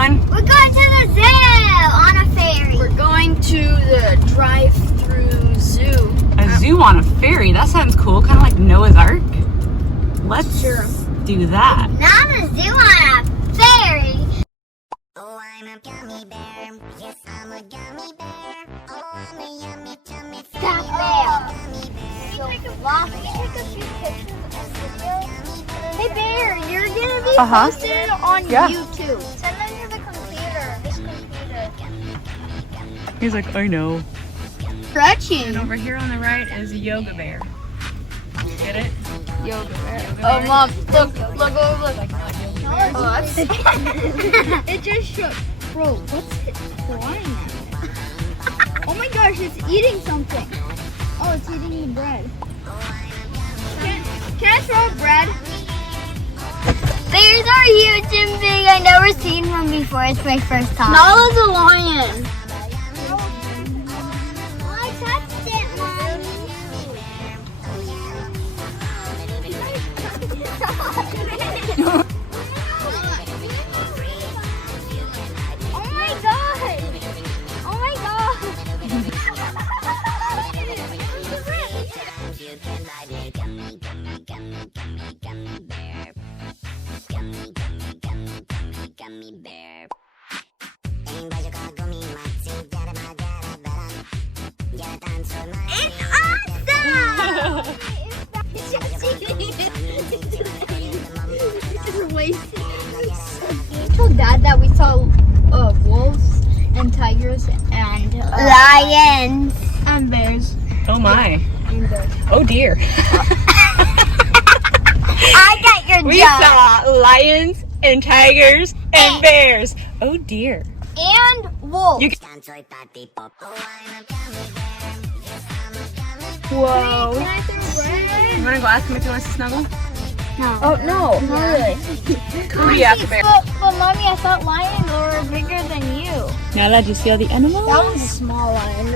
going? We're going to the zoo on a ferry. We're going to the drive-through zoo. A zoo on a ferry. That sounds cool. Kind of like Noah's Ark. Let's do that. Not a zoo on a ferry. Oh, I'm a gummy bear. Yes, I'm a gummy bear. Oh, I'm a yummy, tummy bear. Stop there. Take a few pictures and videos. Hey Bear, you're gonna be posted on YouTube. Send them to the computer. This computer. He's like, I know. Stretching. And over here on the right is a yoga bear. Get it? Yoga bear. Oh, Mom, look. Oh, that's... it just shook. Bro, what's it flying at? Oh my gosh, it's eating something. Oh, it's eating the bread. Can I throw bread? Bears are huge and big. I never seen one before. It's my first time. Nala's a lion. I touched it, Mom. Oh my god! Oh my god! Gummy bear. It's awesome! I told Dad that we saw wolves and tigers and Lions. and bears. Oh my. And bears. Oh dear. I got your We job. saw lions and tigers and bears. Oh dear. And wolves. You- Whoa. Can I throw bread? You want to go ask him if he wants to snuggle? No. Oh no, not really. Cody asked the bear. But Mommy, I thought lions were bigger than you. Nala, do you see all the animals? That was a small lion.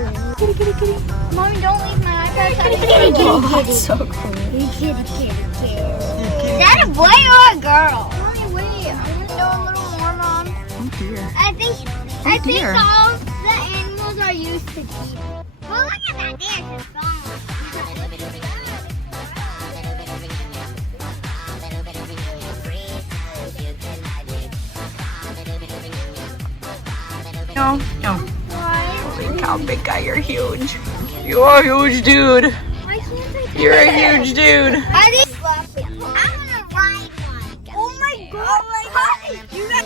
Mommy, don't leave my iPad. Oh, that's so cool. Kitty. Is that a boy or a girl? Mommy, wait. I want to know a little more, Mom. Oh dear. I think dear. all the animals are used to keep. Well, look at that. There's a song. No. Holy cow, big guy, you're huge. You're a huge dude. Why can't I You're a huge dude. I want to ride one. Oh my god. Oh my god. You got...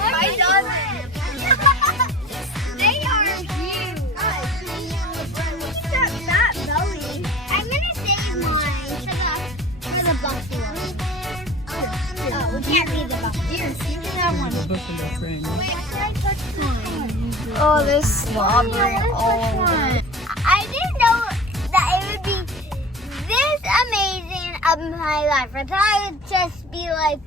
I done it. They are huge. Look at that fat belly. I'm gonna save mine for the buffalo. Oh, we can't leave the buffalo. Here, you can have one. Wait, can I touch one? Oh, this slobbery. I didn't know that it would be this amazing of my life. I thought it would just be like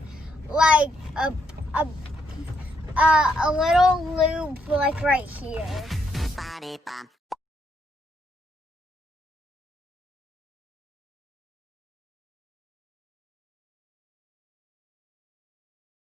a little loop like right here.